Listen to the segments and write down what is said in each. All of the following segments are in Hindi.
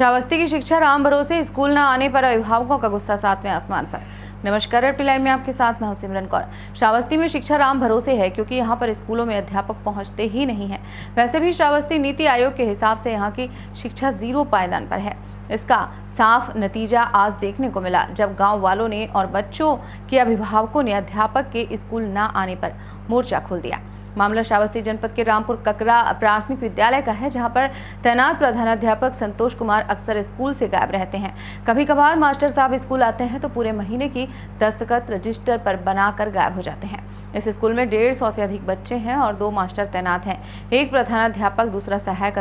श्रावस्ती की शिक्षा राम भरोसे, स्कूल न आने पर अभिभावकों का गुस्सा सातवें आसमान पर। नमस्कार, रेड लाइव में आपके साथ मैं हूं सिमरन कौर। श्रावस्ती में शिक्षा राम भरोसे है क्योंकि यहां पर स्कूलों में अध्यापक पहुंचते ही नहीं हैं। वैसे भी श्रावस्ती नीति आयोग के हिसाब से यहां की शिक्षा 0 पायदान पर है। इसका साफ नतीजा आज देखने को मिला जब गांव वालों ने और बच्चों के अभिभावकों ने अध्यापक के स्कूल न आने पर मोर्चा खोल दिया। मामला श्रावस्ती जनपद के रामपुर ककरा प्राथमिक विद्यालय का है, जहां पर तैनात प्रधानाध्यापक संतोष कुमार अक्सर स्कूल से गायब रहते हैं। कभी कभार मास्टर साहब स्कूल आते हैं तो पूरे महीने की दस्तखत रजिस्टर पर बनाकर गायब हो जाते हैं। इस स्कूल में 150 से अधिक बच्चे हैं और 2 मास्टर तैनात हैं। एक प्रधानाध्यापक, दूसरा सहायक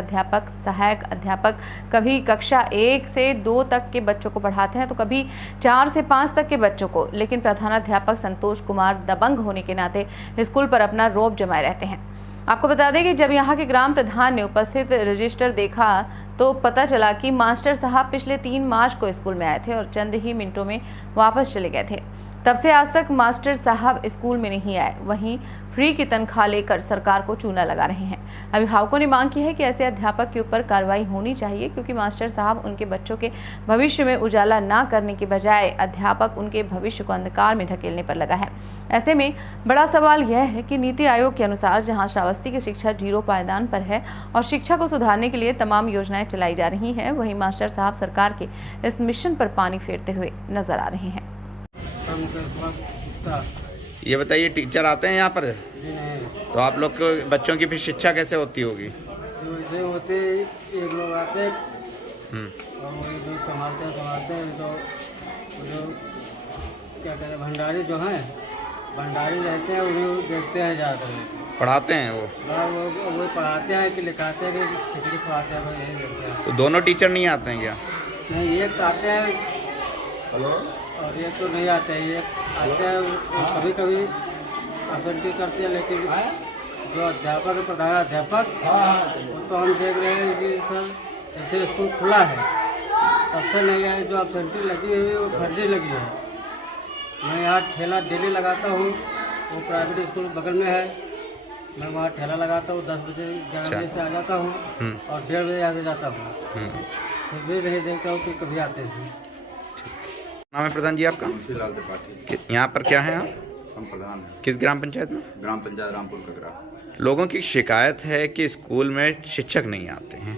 अध्यापक कभी कक्षा 1 से 2 तक के बच्चों को पढ़ाते हैं तो कभी 4 से 5 तक के बच्चों को। लेकिन प्रधानाध्यापक संतोष कुमार दबंग होने के नाते स्कूल पर अपना रौब जमाए रहते हैं। आपको बता दें कि जब यहाँ के ग्राम प्रधान ने उपस्थित रजिस्टर देखा तो पता चला कि मास्टर साहब पिछले 3 मार्च को स्कूल में आए थे और चंद ही मिनटों में वापस चले गए थे। तब से आज तक मास्टर साहब स्कूल में नहीं आए, वहीं फ्री की तनख्वाह लेकर सरकार को चूना लगा रहे हैं। अभिभावकों ने मांग की है कि ऐसे अध्यापक के ऊपर कार्रवाई होनी चाहिए क्योंकि मास्टर साहब उनके बच्चों के भविष्य में उजाला ना करने के बजाय अध्यापक उनके भविष्य को अंधकार में ढकेलने पर लगा है। ऐसे में बड़ा सवाल यह है कि नीति आयोग के अनुसार जहां श्रावस्ती की शिक्षा 0 पायदान पर है और शिक्षा को सुधारने के लिए तमाम योजनाएं चलाई जा रही हैं, वहीं मास्टर साहब सरकार के इस मिशन पर पानी फेरते हुए नजर आ रहे हैं। ये बताइए, टीचर आते हैं यहाँ पर? तो आप लोग को बच्चों की फिर शिक्षा कैसे होती होगी? वैसे होते एक लोग आते और वही जो संभालते हैं तो जो क्या कहते हैं भंडारी जो हैं, भंडारी रहते हैं, उन्हें देखते हैं ज़्यादातर। पढ़ाते हैं वो पढ़ाते हैं कि लिखाते हैं कि खिचड़ी पढ़ाते हैं, यही देखते हैं। तो दोनों टीचर नहीं आते हैं क्या? नहीं, एक आते हैं और ये तो नहीं आते हैं। ये आते हैं कभी कभी अभ्यर्थी करते हैं, लेकिन जो अध्यापक है, प्रधानाध्यापक, वो तो हम देख रहे हैं कि सर जैसे स्कूल खुला है तब से नहीं आए। जो अभ्यर्थी लगी हुई वो फर्जी लगी है। मैं यहाँ ठेला डेली लगाता हूँ, वो प्राइवेट स्कूल बगल में है। मैं वहाँ ठेला लगाता हूँ, 10 बजे 11 बजे से आ जाता हूँ और 1:30 बजे आगे जाता हूँ। फिर भी नहीं देखता हूँ कि कभी आते हैं। नाम है प्रधान जी आपका? लाल त्रिपाठी। यहाँ पर क्या है आप? हम प्रधान हैं। किस ग्राम पंचायत में? ग्राम पंचायत रामपुर ककरा। लोगों की शिकायत है कि स्कूल में शिक्षक नहीं आते हैं।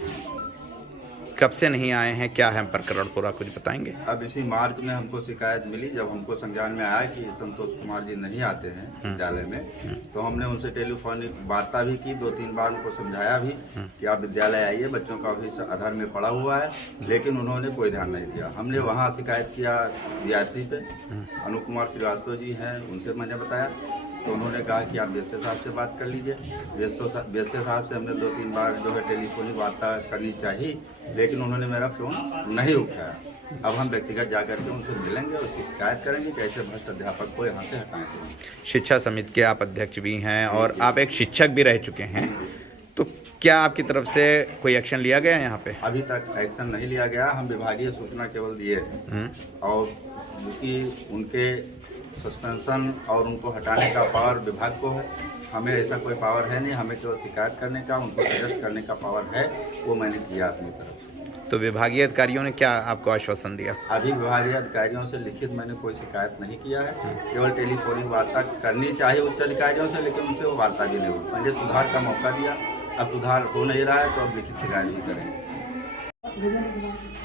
कब से नहीं आए हैं, क्या है प्रकरण पूरा कुछ बताएंगे? अब इसी मार्च में हमको शिकायत मिली, जब हमको संज्ञान में आया कि संतोष कुमार जी नहीं आते हैं विद्यालय में, तो हमने उनसे टेलीफोनिक वार्ता भी की, 2-3 बार उनको समझाया भी कि आप विद्यालय आइए, बच्चों का भी आधार में पड़ा हुआ है, लेकिन उन्होंने कोई ध्यान नहीं दिया। हमने वहाँ शिकायत किया DRC पे, अनुप कुमार श्रीवास्तव जी हैं, उनसे मैंने बताया तो उन्होंने कहा कि आप BSA साहब से बात कर लीजिए। BSA साहब से हमने 2-3 बार जो है टेलीफोनिक वार्ता करनी चाहिए, लेकिन उन्होंने मेरा फ़ोन नहीं उठाया। अब हम व्यक्तिगत जाकर के उनसे मिलेंगे और उसकी शिकायत करेंगे कि ऐसे भ्रष्ट अध्यापक को यहाँ से हटाएं। शिक्षा समिति के आप अध्यक्ष भी हैं और आप एक शिक्षक भी रह चुके हैं, तो क्या आपकी तरफ से कोई एक्शन लिया गया है यहाँ पे? अभी तक एक्शन नहीं लिया गया। हम विभागीय सूचना केवल दिए हैं और क्योंकि उनके सस्पेंशन और उनको हटाने का पावर विभाग को है, हमें ऐसा कोई पावर है नहीं। हमें केवल शिकायत करने का, उनको सजेस्ट करने का पावर है, वो मैंने किया अपनी तरफ से। तो विभागीय अधिकारियों ने क्या आपको आश्वासन दिया? अभी विभागीय अधिकारियों से लिखित मैंने कोई शिकायत नहीं किया है, केवल टेलीफोनिक वार्ता करनी चाहिए उच्च अधिकारियों से, लेकिन उनसे वो वार्ता भी नहीं हुई। मैंने सुधार का मौका दिया, अब सुधार हो नहीं रहा है तो अब लिखित शिकायत भी करेंगे।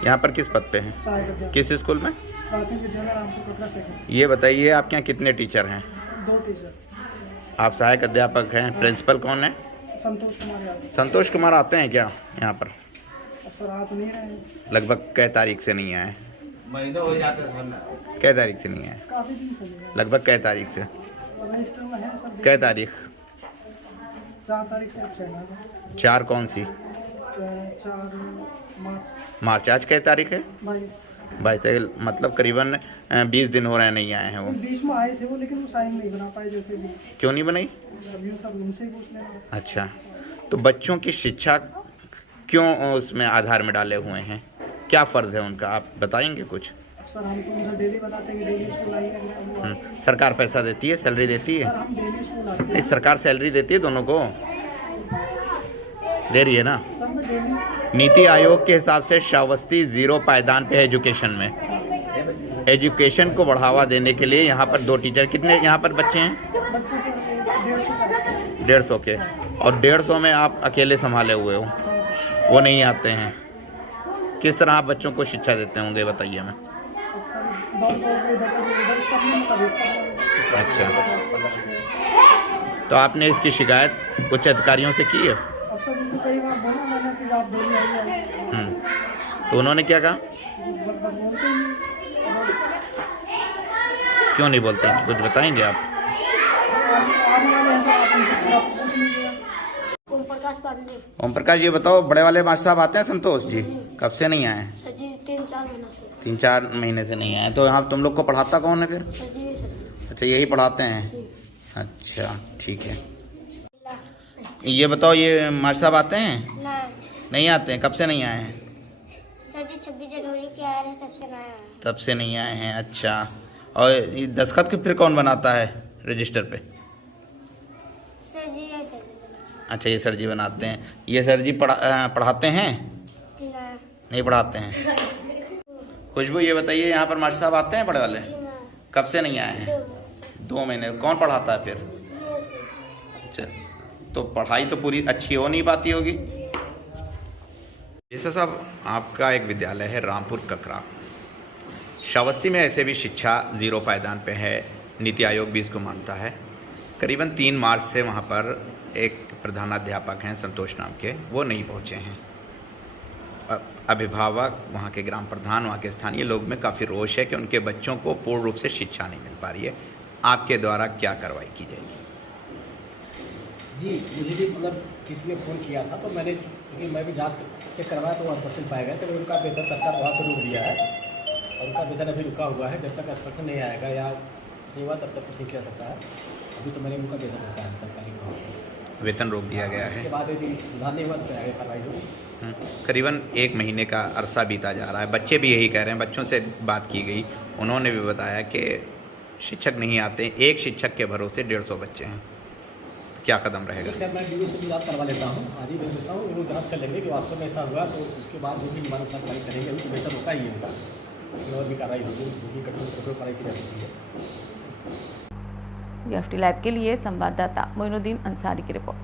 यहाँ पर किस पद पे हैं? किस स्कूल में? ये बताइए, आपके यहाँ कितने टीचर हैं? 2 टीचर। आप सहायक अध्यापक हैं, प्रिंसिपल कौन है? संतोष कुमार यादव। संतोष कुमार आते हैं क्या यहाँ पर? अब सर आ तो नहीं रहे। लगभग कै तारीख से नहीं आए? महीने हो जाते हैं। कै तारीख से नहीं आए? काफ़ी दिन से नहीं है। लगभग कै तारीख से? रजिस्टर में है सर। कै तारीख? 4 तारीख से अब चला। 4 कौन सी? 4 मार्च। आज कै तारीख है? 22 तारीख, मतलब करीबन 20 दिन हो रहे हैं नहीं आए हैं वो। बीच में आए थे वो, लेकिन वो साइन नहीं बना पाए जैसे भी। क्यों नहीं बनाई? अभी सब उनसे ही पूछ लेना। अच्छा, तो बच्चों की शिक्षा क्यों उसमें आधार में डाले हुए हैं? क्या फ़र्ज़ है उनका, आप बताएंगे कुछ? सर हमको उनसे डेली बताते हैं कि डेली स्कूल आइए। सरकार पैसा देती है, सैलरी देती है? सर हम डेली स्कूल आते हैं। नहीं, सरकार सैलरी देती है दोनों को? दे रही है ना? सर मैं डेली नीति आयोग के हिसाब से श्रावस्ती 0 पायदान पे है एजुकेशन में। एजुकेशन को बढ़ावा देने के लिए यहाँ पर 2 टीचर, कितने यहाँ पर बच्चे हैं? 150 के, और 150 में आप अकेले संभाले हुए हो, वो नहीं आते हैं। किस तरह आप बच्चों को शिक्षा देते होंगे बताइए हमें। अच्छा, तो आपने इसकी शिकायत उच्च अधिकारियों से की है? तो उन्होंने क्या कहा? क्यों नहीं बोलते, कुछ बताएंगे आप? ओम प्रकाश जी बताओ, बड़े वाले मास्टर साहब आते हैं संतोष जी? कब से नहीं आए? सर जी 3-4 महीने से। 3-4 महीने से नहीं आए। तो यहाँ तुम लोग को पढ़ाता कौन है फिर? सर जी अच्छा, यही पढ़ाते हैं। अच्छा ठीक है। ये बताओ, ये मास्टर साहब आते हैं? नहीं आते हैं। कब से नहीं आए हैं? सर जी 26 जनवरी के आए हैं, तब से नहीं आए। तब से नहीं आए हैं। अच्छा, और ये दस्तखत फिर कौन बनाता है रजिस्टर पे? सर जी है सर जी। अच्छा, ये सर जी बनाते हैं। ये सर जी पढ़ाते हैं? नहीं पढ़ाते हैं। खुशबू ये बताइए, यहाँ पर मास्टर साहब आते हैं बड़े वाले? कब से नहीं आए हैं? 2 महीने। कौन पढ़ाता है फिर? अच्छा, तो पढ़ाई तो पूरी अच्छी हो नहीं पाती होगी। जैसा साहब, आपका एक विद्यालय है रामपुर ककरा। श्रावस्ती में ऐसे भी शिक्षा 0 पायदान पे है, नीति आयोग भी इसको मानता है। करीबन 3 मार्च से वहाँ पर एक प्रधानाध्यापक हैं संतोष नाम के, वो नहीं पहुँचे हैं। अभिभावक, वहाँ के ग्राम प्रधान, वहाँ के स्थानीय लोग में काफ़ी रोष है कि उनके बच्चों को पूर्ण रूप से शिक्षा नहीं मिल पा रही है। आपके द्वारा क्या कार्रवाई की जाएगी? जी, मुझे भी मतलब किसी ने फ़ोन किया था, तो मैंने, क्योंकि मैं भी जांच चेक करवाया तो 1% पाए गए, तो उनका वेतन सरकार वहाँ से रोक दिया है और उनका वेतन अभी रुका हुआ है। जब तक स्पष्ट नहीं आएगा या नहीं हुआ तब तक कुछ नहीं किया सकता है। अभी तो मैंने उनका वेतन रोका है, तत्कालीन वेतन रोक दिया गया है। उसके बाद यदि सुधार नहीं हुआ तो आगे कार्रवाई होगी। करीबन 1 महीने का अरसा बीता जा रहा है। बच्चे भी यही कह रहे हैं, बच्चों से बात की गई, उन्होंने भी बताया कि शिक्षक नहीं आते। एक शिक्षक के भरोसे 150 बच्चे हैं। तो क्या कदम रहेगा? ठीक है, मैं DO से भी जाँच करवा लेता हूँ, आज ही भेज देता हूँ। वो जाँच कर लेंगे कि वास्तव में ऐसा हुआ, तो उसके बाद जो भी नियमानुसार कार्रवाई करेंगे। अभी तो वेतन रोका ही है उनका, और भी कार्रवाई होगी, जो भी कठोर से कठोर कार्रवाई की जा सकती है। EFT लाइव के लिए संवाददाता मोइनुद्दीन अंसारी की रिपोर्ट।